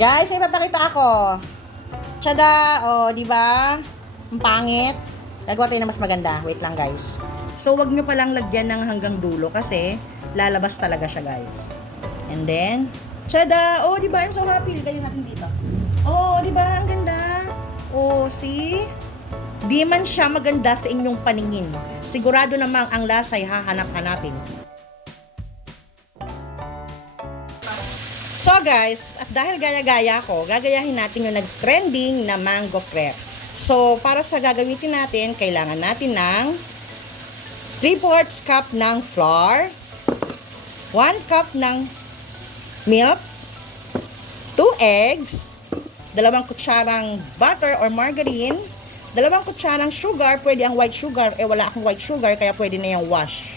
Guys, may papakita ako. Tada, oh, di ba? Ang pangit. Gagawa tayo na mas maganda. Wait lang, guys. So, wag nyo palang lagyan ng hanggang dulo kasi lalabas talaga siya, guys. And then, tada, oh, di ba? I'm so happy. Lagyan natin dito. Oh, di ba? Ang ganda. Oh, see? Di man siya maganda sa inyong paningin. Sigurado namang ang lasa ay hahanap-hanapin. So guys, at dahil gaya-gaya ko, gagayahin natin yung nag-trending na mango crepe. So, para sa gagamitin natin, kailangan natin ng 3/4 cup ng flour, 1 cup ng milk, 2 eggs, 2 kutsarang butter or margarine, 2 kutsarang sugar, pwede ang white sugar, wala akong white sugar, kaya pwede na yung wash.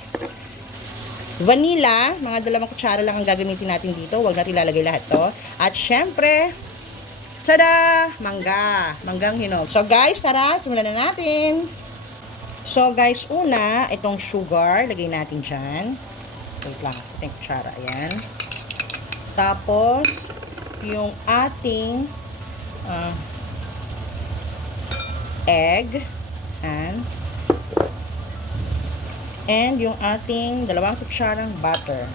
Vanilla, mga 2 kutsara lang ang gagamitin natin dito. Huwag natin ilalagay lahat to. At syempre, tada! Mangga. Manggang hinog. So guys, tara, simulan na natin. So guys, una, itong sugar, lagay natin dyan. Wait lang, itong kutsara. Ayan. Tapos, yung ating egg. Ayan. And yung ating 2 kutsarang butter.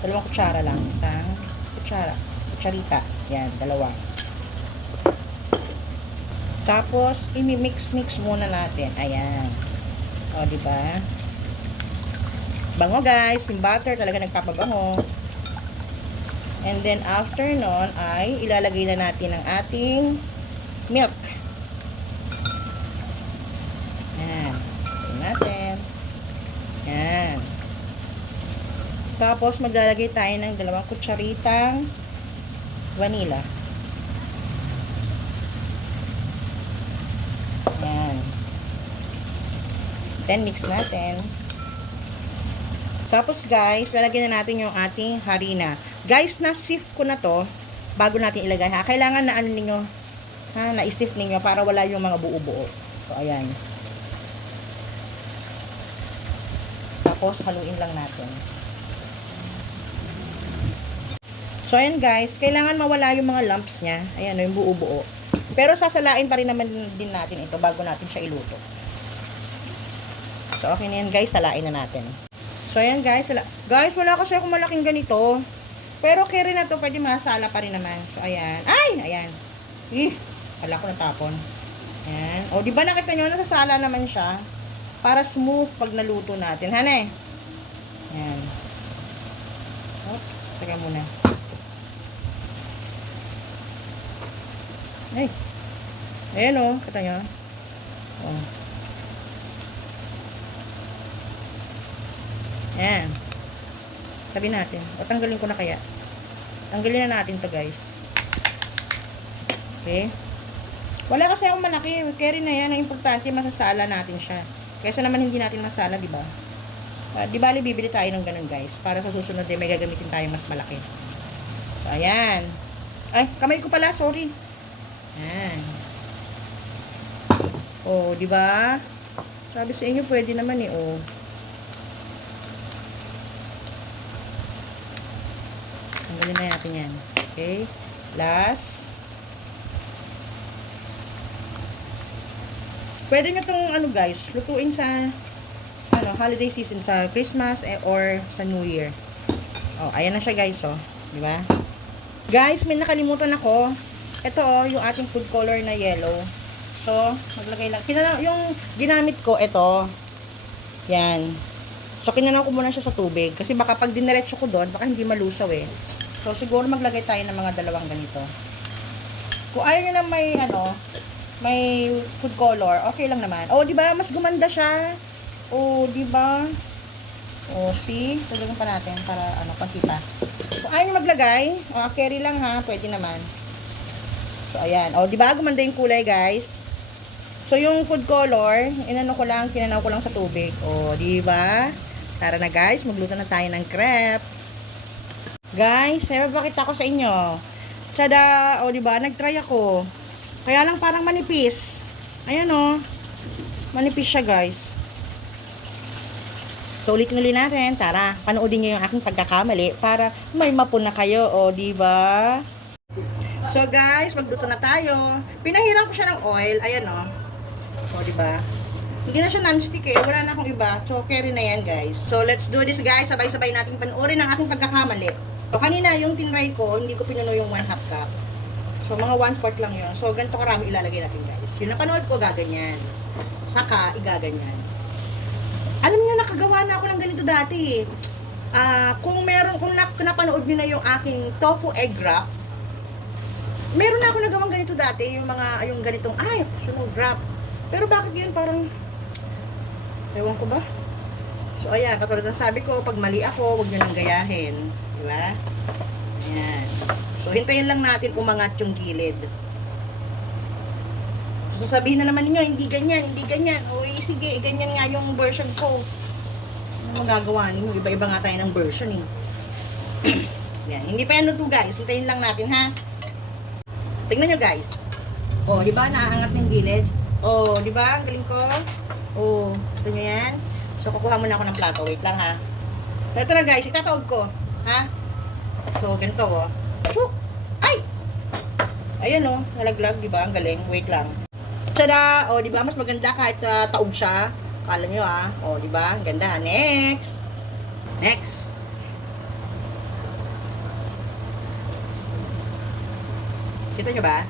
2 kutsara lang. Isang kutsara. Kutsarita. Yan, 2. Tapos, imi-mix-mix muna natin. Ayan. O, diba? Bango, guys. Yung butter talaga nagpapabango. And then, after nun, ay ilalagay na natin ang ating milk. Ayan. Ayan natin. Yan. Tapos, maglalagay tayo ng 2 kutsaritang vanilla. Yan. Then, mix natin. Tapos, guys, lalagyan na natin yung ating harina. Guys, na-sift ko na to bago natin ilagay, ha? Kailangan na ano ninyo, ha? Na-sift ninyo para wala yung mga buo-buo. So, ayan. Tapos, haluin lang natin. So, ayan guys. Kailangan mawala yung mga lumps niya. Ayan, yung buo-buo. Pero, sasalain pa rin naman din natin ito bago natin siya iluto. So, okay na yan guys. Salain na natin. So, ayan guys. Guys, wala kasi akong malaking ganito. Pero, carry na to. Pwede masala pa rin naman. So, ayan. Ay! Ayan. Wala ko natapon. Ayan. O, diba nakita nyo? Nasasala naman siya. Para smooth pag naluto natin. Hane. Yan. Oops. Taga muna. Ay. Ayan o. Kita nyo. O. Yan. Sabi natin. O, tanggalin ko na kaya. Tanggalin na natin to guys. Okay. Wala kasi akong malaki. Carry na yan. Ang importante, masasala natin siya. Kaysa naman hindi natin masala, di ba? Di bali, bibili tayo ng ganun, guys. Para sa susunod, may gagamitin tayo mas malaki. So, ayan. Ay, kamay ko pala, sorry. Ayan. Oh, di ba? Sabi sa inyo, pwede naman eh, oh. Tanggalin na natin yan. Okay. Last. Pwede nyo itong, ano guys, lutuin sa, holiday season, sa Christmas or sa New Year. Oh, ayan na siya guys, oh. Diba? Guys, may nakalimutan ako. Ito, oh, yung ating food color na yellow. So, maglagay lang. Yung ginamit ko, ito. Yan. So, kinanaw ko muna siya sa tubig. Kasi baka pag diniretso ko doon, baka hindi malusaw eh. So, siguro maglagay tayo ng mga 2 ganito. Kung ayaw nyo na may food color, okay lang naman. Oh, di ba? Mas gumanda siya. Oh, di ba? Oh, see? Tulungan pa natin para pagkita. So, ayaw nyo maglagay. Oh, carry lang ha. Pwede naman. So, ayan. Oh, di ba? Gumanda yung kulay, guys. So, yung food color, kinanaw ko lang sa tubig. Oh, di ba? Tara na, guys. Magluto na tayo ng crepe. Guys, may mapakita ko sa inyo. Tada! Oh, di ba? Nag-try ako. Kaya lang parang manipis. Ayan o. Manipis siya guys. So, ulit-ulit natin. Tara, panoodin nyo yung aking pagkakamali para may mapuna kayo. O, diba? So guys, magluto na tayo. Pinahiram ko siya ng oil. Ayan o. O, diba? Hindi na siya non-stick eh. Wala na akong iba. So, carry na yan guys. So, let's do this guys. Sabay-sabay natin panoorin ang aking pagkakamali. So, kanina yung tinry ko, hindi ko pinuno yung 1/2 cup. So, mga 1/4 lang yun. So, ganito karami ilalagay natin guys. Yung napanood ko, gaganyan. Saka, igaganyan. Alam niyo, nakagawa na ako ng ganito dati eh. Kung napanood niyo na yung aking tofu egg wrap, meron na ako nagawang ganito dati, yung ganitong, sunog wrap. Pero bakit yun parang, ewan ko ba? So, ayan, katulad ng sabi ko, pag mali ako, huwag nyo nang gayahin. Diba? Ayan. So, hintayin lang natin umangat yung gilid. So, sabihin na naman ninyo, hindi ganyan, hindi ganyan. Uy, sige, ganyan nga yung version ko. Ano magagawa ninyo? Iba-iba nga tayo ng version eh. Yan. Hindi pa yan luto guys. Hintayin lang natin ha. Tingnan nyo guys. Oh, di ba? Naaangat ng gilid. Oh, di ba? Ang galing ko. Oh, ito nyo yan. So, kukuha muna ako ng plato. Wait lang ha. So, ito na guys. Itataog ko. Ha? So, ganito oh. Shuk! Ay! Ayan oh. Nalaglag, di ba? Ang galing. Wait lang. Tada! Oh, di ba? Mas maganda kahit taog siya. Kala nyo ah. Oh, di ba? Ang ganda. Next! Next! Kita nyo ba?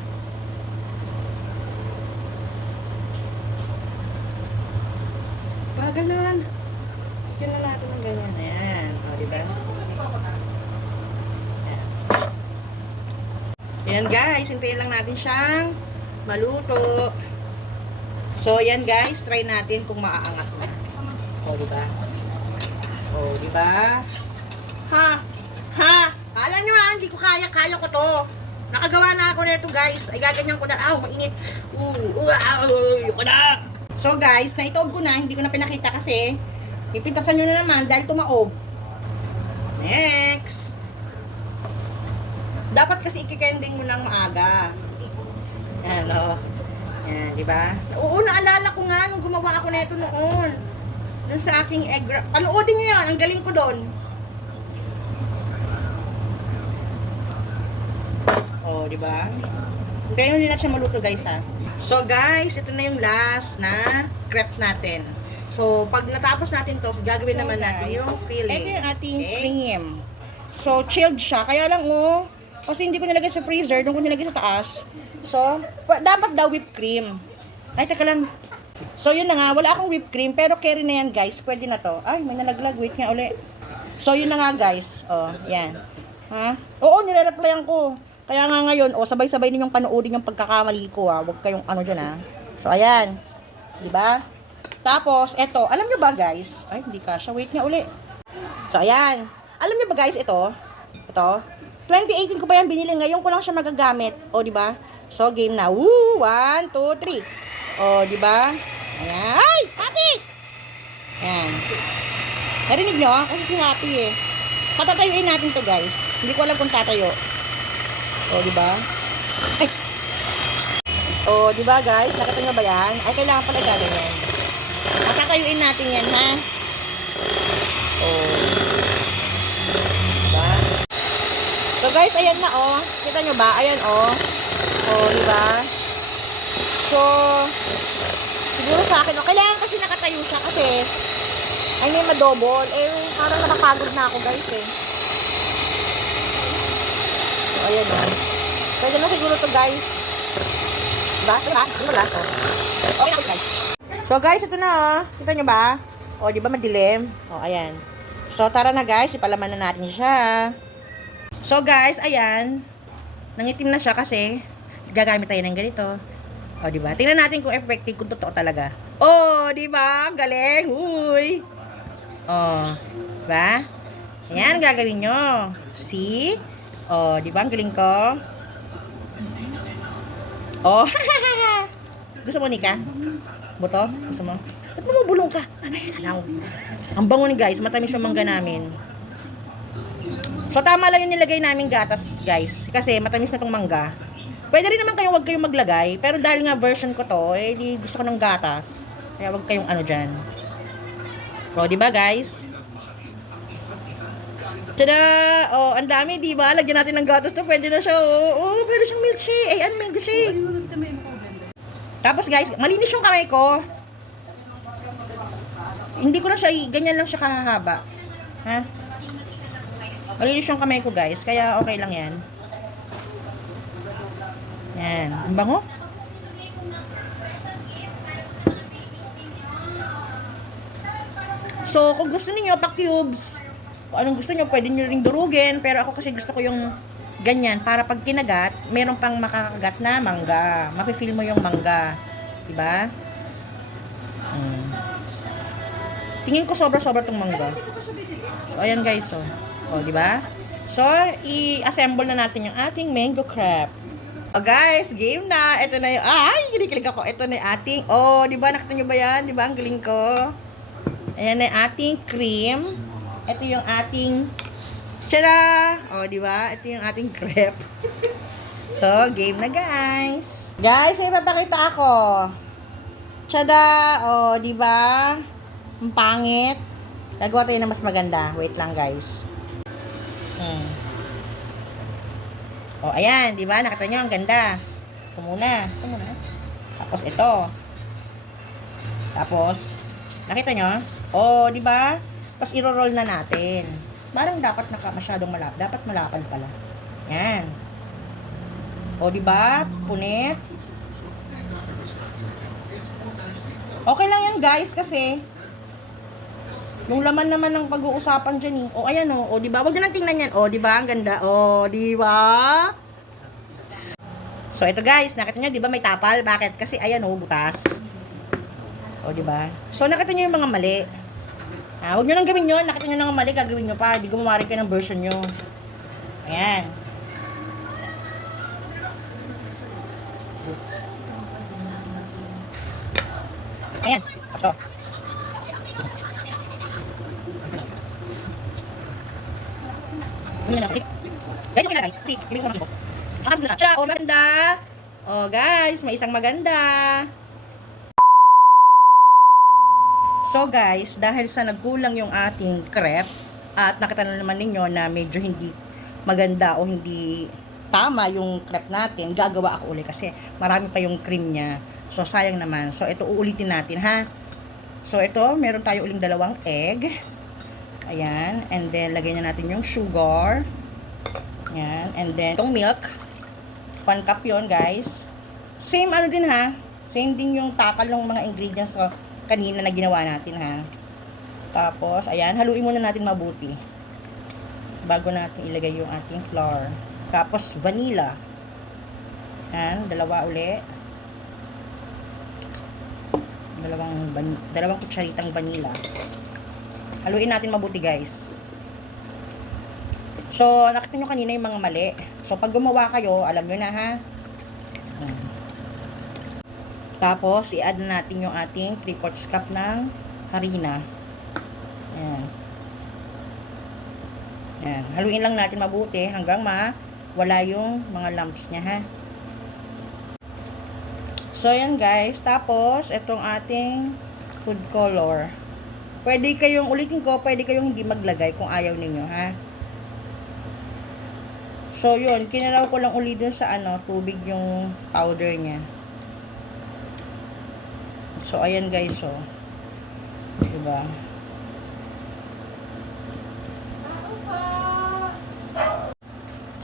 Ganun. Yun na natin ng ganyan. Ayan. O, diba? Ayan. Ayan guys. Hintayin lang natin siyang maluto. So, ayan guys. Try natin kung maaangat na. O, diba? O, diba? Ha? Ha? Kala nyo ha? Hindi ko kaya. Kaya ko to. Nakagawa na ako nito guys. Ay, gaganyan ko na. Mainit. Ayoko na. So guys, naitaob ko na, hindi ko na pinakita kasi pipintasan nyo na naman dahil tumaob. Next. Dapat kasi ikikending mo lang maaga. Yan o. Yan, diba? Oo, naalala ko nga nung gumawa ako nito noon. Dun sa aking egg wrap. Panoodin nyo yun, ang galing ko doon. O, diba? Hintayin nyo nila siya maluto guys ha. So guys, ito na yung last na crepe natin. So pag natapos natin to, gagawin naman natin yung filling. Ito yung ating cream. So chilled siya. Kaya lang kasi hindi ko nilagay sa freezer, doon ko nilagay sa taas. So, dapat daw whipped cream. Ay, teka lang. So yun na nga, wala akong whipped cream, pero carry na yan guys. Pwede na to. Ay, may nalaglag. Wait nga uli. So yun na nga guys. Yan. Ha? Oo, nire-replyan ko. Kaya nga ngayon, sabay-sabay ninyong panoodin yung pagkakamali ko Huwag kayong dyan So, ayan. Diba? Tapos, eto. Alam nyo ba guys? Ay, hindi kasha. Wait nga uli. So, ayan. Alam nyo ba guys, ito. 2018 ko pa yan binili. Ngayon ko lang siya magagamit. Diba? So, game na. Woo! 1, 2, 3. Diba? Ayan. Ay! Happy! Ayan. Narinig nyo? Kasi si Happy Patatayuin natin to guys. Hindi ko alam kung tatayo. Diba? Ay! Diba guys? Nakita nyo ba yan? Ay, kailangan pala gaganyan. Matatayuin natin yan, ha? Diba? So guys, ayan na, Kita nyo ba? Ayan, diba? So, siguro sa akin, kailangan kasi nakatayo siya kasi ay may madobol. Parang nakapagod na ako, guys, So, ayan pwede na siguro to guys. Diba? Wala. Okay na guys. So guys, ito na Kita nyo ba? Diba madilim? Ayan. So, tara na guys. Ipalaman na natin siya. So guys, ayan. Nangitim na siya kasi gagamit tayo ng ganito. Diba? Tingnan natin kung effective, kung totoo talaga. Diba? Galing. Uy. Diba? Ayan, gagawin nyo. See? Diba? Ang galing ko. Gusto mo, Nika? Buto? Gusto mo? Ba't bumubulong ka? Ang bango ni guys. Matamis yung mangga namin. So, tama lang yung nilagay namin gatas, guys. Kasi matamis na tong mangga. Pwede rin naman wag kayong maglagay. Pero dahil nga version ko to, di gusto ko ng gatas. Kaya wag kayong dyan. Diba, guys? Tada! Oh, ang dami, di ba? Lagyan natin ng gatas na pwede na siya. Oh, pero siyang milkshake. Ay, ano, mango shake. Tapos guys, malinis yung kamay ko. Hindi ko na siya, ganyan lang siya kahahaba. Ha? Malinis yung kamay ko guys, kaya okay lang yan. Yan. Ang bango? So, kung gusto niyo pa-cubes, kung anong gusto niyo, pwede niyo ring durugin. Pero ako kasi gusto ko yung ganyan. Para pag kinagat, meron pang makakagat na mangga. Mapi-feel mo yung mangga. Diba? Tingin ko sobra-sobra tong mangga. So, ayan guys, oh. Oh, diba? So, i-assemble na natin yung ating mango crepe. Oh guys, game na. Ito na yung, ay, kinikilig ako. Ito na yung ating, oh, diba? Nakita nyo ba yan? Diba? Ang galing ko. Ayan na yung ating cream. Ito yung ating, tada! Oh, diba? Ito yung ating crepe. So, game na guys. Guys, may papakita ako. Tada! Oh, diba? Ang pangit. Gagawa tayo na mas maganda. Wait lang guys. Oh, ayan, di ba? Nakita nyo, ang ganda. Ito muna. Ito muna. Tapos ito. Tapos, nakita nyo? Oh, di ba? Tapos iro-roll na natin. Parang dapat masyadong malapad. Dapat malapad pala. Yan. Oh, di ba? Punit. Okay lang yan, guys, kasi yung laman naman ng pag-uusapan dyan eh. O, ayan o. O, diba? Huwag na tingnan yan. O, diba? Ang ganda. O, diba? So, ito guys. Nakita nyo, diba may tapal? Bakit? Kasi, ayan o, butas. O, diba? So, nakita nyo yung mga mali. Huwag nyo nang gawin yun. Nakita nyo ng mali, gagawin nyo pa. Hindi gumawa rin kayo ng version nyo. Ayan. Ayan. So, guys, okay na tayo. Ibig ko makikip. Oh, maganda. Oh, guys, may isang maganda. So, guys, dahil sa nagkulang yung ating crepe, at nakita na naman ninyo na medyo hindi maganda o hindi tama yung crepe natin, gagawa ako ulit kasi marami pa yung cream niya. So, sayang naman. So, ito uulitin natin, ha? So, ito, meron tayo uling 2 egg. Ayan. And then, lagay na natin yung sugar. Ayan. And then, itong milk. 1 cup yun, guys. Same ano din, ha? Same din yung takal ng mga ingredients so, kanina na ginawa natin, ha? Tapos, ayan. Haluin muna natin mabuti. Bago natin ilagay yung ating flour. Tapos, vanilla. Ayan. 2 uli. Dalawang kutsaritang vanilla. Haluin natin mabuti guys. So, nakita nyo kanina yung mga mali. So, pag gumawa kayo, alam nyo na ha. Tapos, i-add na natin yung ating 3/4 cup ng harina. Ayan. Ayan. Haluin lang natin mabuti hanggang wala yung mga lumps nya ha. So, ayan guys. Tapos, itong ating food color. Pwede kayong, ulitin ko, pwede kayong hindi maglagay kung ayaw ninyo, ha? So, yun. Kinalaw ko lang uli dun sa, tubig yung powder niya. So, ayan guys, so. Diba?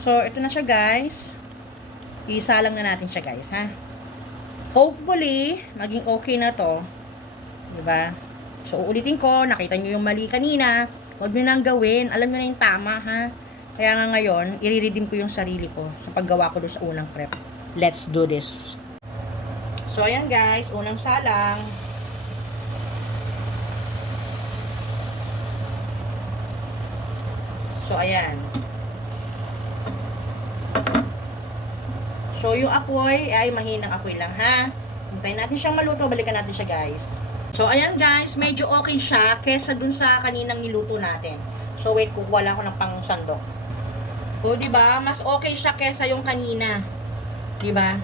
So, ito na siya guys. Isalang na natin siya guys, ha? Hopefully, maging okay na to. Diba? So, uulitin ko, nakita nyo yung mali kanina, huwag nyo nang gawin, alam nyo na yung tama, ha? Kaya nga ngayon, i-redeem ko yung sarili ko sa paggawa ko doon sa unang crepe. Let's do this. So, ayan guys, unang salang. So, ayan. So, yung apoy ay mahinang apoy lang, ha? Hintayin natin siyang maluto, balikan natin siya guys. So, ayan guys, medyo okay siya kesa dun sa kaninang niluto natin. So, wait, kukuha lang ako ng pang-sandok. O, diba? Mas okay siya kesa yung kanina. Diba?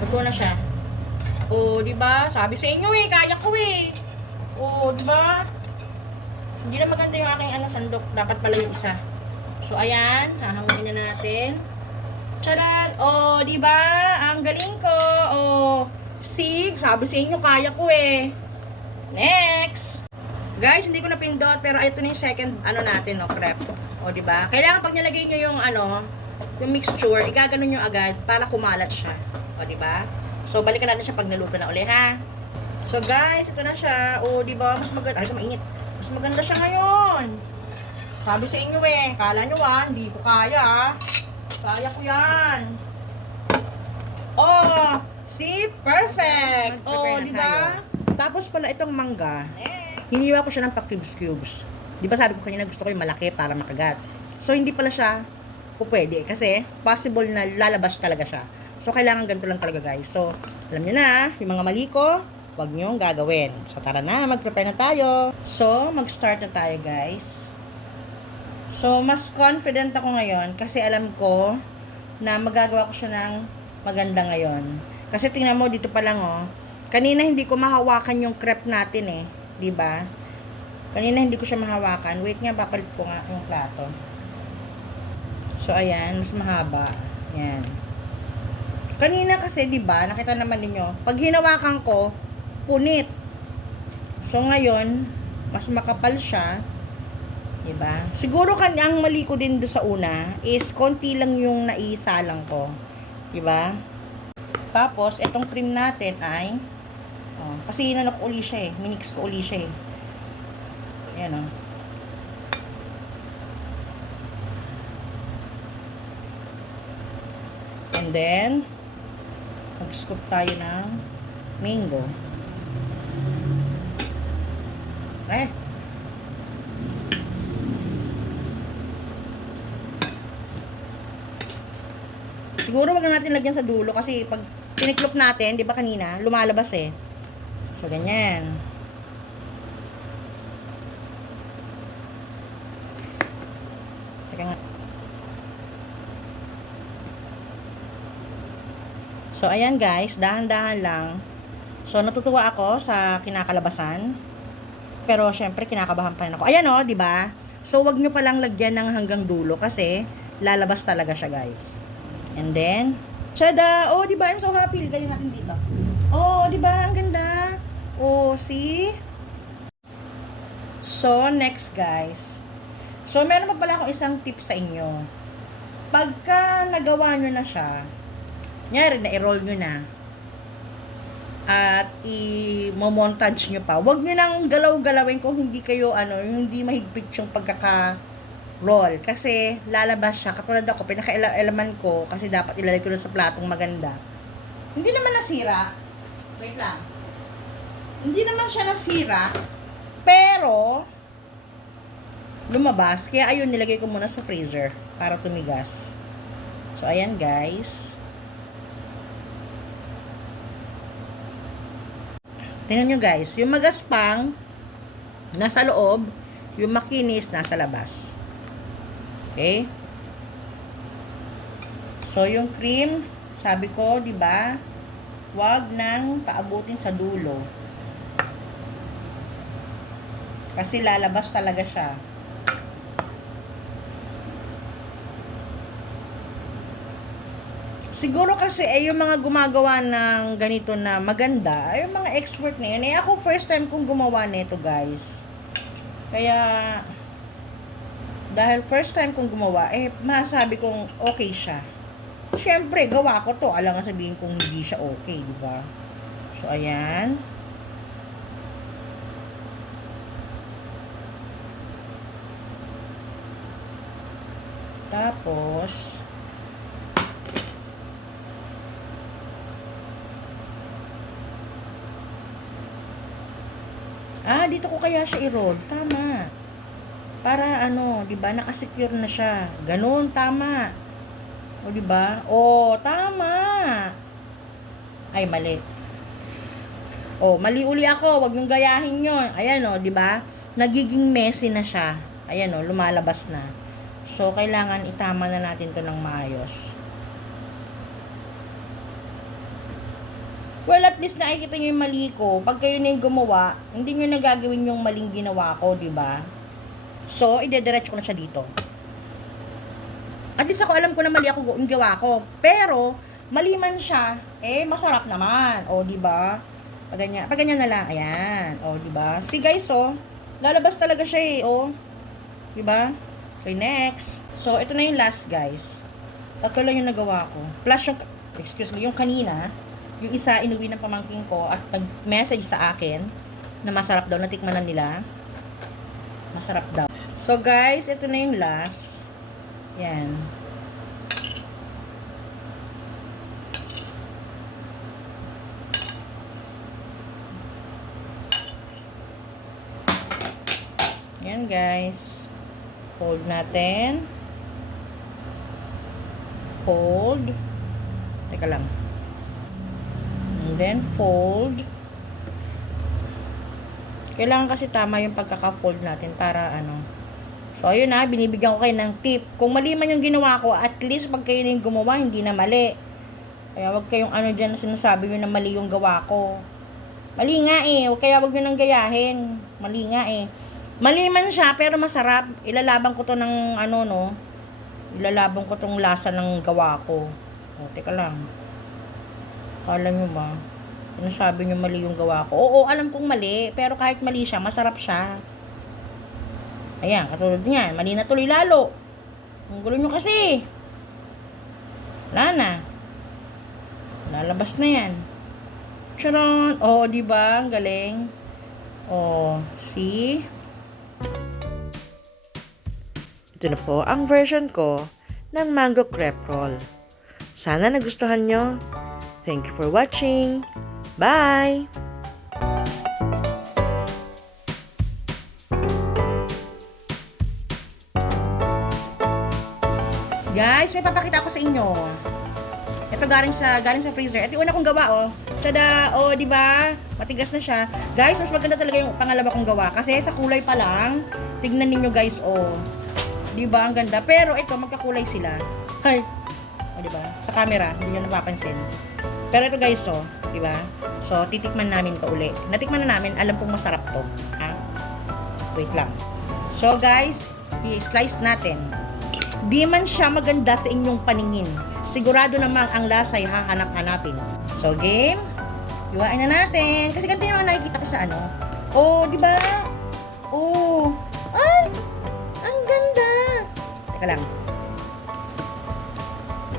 Luto na siya. O, diba? Sabi sa inyo eh, kaya ko eh. O, diba? Hindi na maganda yung aking sandok. Dapat pala yung isa. So, ayan. Hahangin na natin. Tcharan! Oh, di ba? Ang galing ko. Oh, see? Sabi sa inyo, kaya ko eh. Next! Guys, hindi ko napindot, pero ito na yung second, natin, no, crepe. O, di ba? Kailangan pag nilagay nyo yung, yung mixture, igaganon nyo agad para kumalat siya. O, di ba? So, balikan natin siya pag naluto na uli, ha? So, guys, ito na siya. O, di ba? Mas maganda. Ay, mainit. Mas maganda siya ngayon. Sabi sa inyo, eh. Kala nyo, hindi ko kaya, Kaya ko yan. Oh, see? Perfect. Oh, di ba? Tapos pala itong mangga, hiniwa ko siya ng pa-cubes-cubes. Di ba sabi ko kanina gusto ko yung malaki para makagat. So, hindi pala siya pwede kasi possible na lalabas talaga siya. So, kailangan ganito lang talaga, guys. So, alam niyo na, yung mga mali ko, huwag niyong gagawin. So, tara na, mag-prepare na tayo. So, mag-start na tayo, guys. So, mas confident ako ngayon kasi alam ko na magagawa ko siya ng maganda ngayon. Kasi tingnan mo, dito pa lang, kanina hindi ko mahawakan yung crepe natin eh. Diba? Kanina hindi ko siya mahawakan. Wait nga, papalit ko nga yung plato. So, ayan. Mas mahaba. Ayan. Kanina kasi, diba, nakita naman ninyo, pag hinawakan ko, punit. So, ngayon, mas makapal siya. Diba? Siguro ang mali ko din do sa una is konti lang yung naisalang ko. Diba? Tapos, itong cream natin ay kasi inano ko uli siya eh. Minix ko uli siya eh. Ayan o. And then, mag-scoop tayo ng mango. Siguro wag na natin lagyan sa dulo kasi pag tiniklop natin, di ba kanina, lumalabas eh. So, ganyan. Teka nga. So, ayan guys, dahan-dahan lang. So, natutuwa ako sa kinakalabasan. Pero, syempre, kinakabahan pa rin ako. Ayan di ba? So, wag nyo palang lagyan ng hanggang dulo kasi lalabas talaga siya, guys. And then, tada! Oh, di ba? I'm so happy. Galing natin dito. Oh, di ba? Ang ganda. Oh, see? So, next, guys. So, meron pa pala akong isang tip sa inyo. Pagka nagawa nyo na siya, nyari na i-roll nyo na, at i-montage nyo pa, wag nyo nang galaw-galawin kung hindi kayo, hindi mahigpit yung pagkaka-roll. Kasi, lalabas siya. Katulad ako, pinaka-eleman ko, kasi dapat ilalagay ko sa platong maganda. Hindi naman nasira. Wait lang. Hindi naman siya nasira, pero, lumabas. Kaya, ayun, nilagay ko muna sa freezer para tumigas. So, ayan, guys. Tingnan nyo guys, yung magaspang nasa loob, yung makinis nasa labas. Okay? So yung cream, sabi ko, 'di ba? Huwag nang paabutin sa dulo. Kasi lalabas talaga siya. Siguro kasi yung mga gumagawa ng ganito na maganda, ay yung mga expert na yun. Ako first time kong gumawa nito, guys. Kaya, dahil first time kong gumawa, masasabi kong okay siya. Siyempre, gawa ko to. Alam nga sabihin kong hindi siya okay, di ba? So, ayan. Tapos, dito ko kaya siya i-roll. Tama. Para 'di ba, naka-secure na siya. Ganun, tama. O, 'di ba? Oh, tama. Ay, mali. Oh, mali uli ako. Wag niyong gayahin 'yon. Ayan 'di ba? Nagiging messy na siya. Ayan lumalabas na. So, kailangan itama na natin 'to ng maayos. Well, at least nakikita nyo yung mali ko. Pag kayo na yung gumawa, hindi nyo nagagawin yung maling ginawa ko, di ba? So, idediretso ko na siya dito. At least ako alam ko na mali ako yung gawa ko. Pero, mali man siya, eh, masarap naman. O, diba? Pag ganyan na lang. Ayan. O, diba? See, guys, oh. Lalabas talaga siya, eh, oh. Diba? Okay, next. So, ito na yung last, guys. Tatlo lang yung nagawa ko. Plus yung, yung kanina, yung isa inuwi ng pamangking ko at nag-message sa akin na masarap daw. Natikman na nila. Masarap daw. So, guys, ito na yung last. Yan. Yan, guys. Fold natin. Fold. Teka lang. And then, fold. Kailangan kasi tama yung pagkaka-fold natin para ano. So, ayun na, binibigyan ko kayo ng tip. Kung mali man yung ginawa ko, at least pag kayo yung gumawa, hindi na mali. Kaya wag kayong ano dyan na sinasabi nyo na mali yung gawa ko. Mali nga eh. Kaya wag nyo nang gayahin. Mali nga eh. Mali man siya, pero masarap. Ilalaban ko to ng ano, no. Ilalaban ko tong lasa ng gawa ko. O, teka lang. Kala nyo ba? Sinasabi nyo mali yung gawa ko. Oo, alam kong mali. Pero kahit mali siya, masarap siya. Ayan, katulad niyan. Mali na tuloy lalo. Ang gulo nyo kasi. Wala na. Lalabas na yan. Charon! Oo, diba? Ang galing. Oo, see? Ito na po ang version ko ng mango crepe roll. Sana nagustuhan nyo. Thank you for watching. Bye! Guys, may papakita ko sa inyo. Ito galing sa freezer. Ito yung una kong gawa, oh. Tada, oh, di ba? Matigas na siya. Guys, mas maganda talaga yung pangalawa kong gawa kasi sa kulay pa lang, tignan niyo guys, oh. Di ba? Ang ganda. Pero ito magkakulay sila. Hay. Oh, di ba? Sa camera, hindi niyo napapansin. Pero ito guys, oh, di ba? So, titikman namin to uli. Natikman na namin, alam kong masarap to. Ha? Wait lang. So, guys, i-slice natin. Di man siya maganda sa inyong paningin. Sigurado namang ang lasa ay hahanap-hanapin. So, game. Iwain na natin. Kasi ganito yung nakikita ko sa ano. Oh, di ba? Oh. Ay! Ang ganda. Teka lang.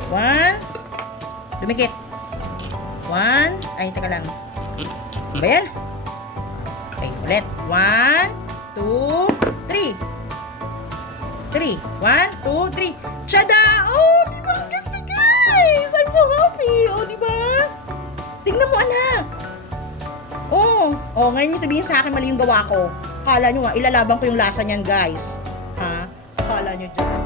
1. Dumikit. 1. Ay, teka lang. Ba yan? Okay, ulit. 1, 2, 3. 3. 1, 2, 3. Tada! Oh, di ba? Ang ganda, guys! I'm so happy! Oh, di ba? Tingnan mo, anak! Oh, ngayon yung sabihin sa akin mali yung gawa ko. Kala nyo nga, ilalaban ko yung lasa niyan, guys. Ha? Kala nyo dyan.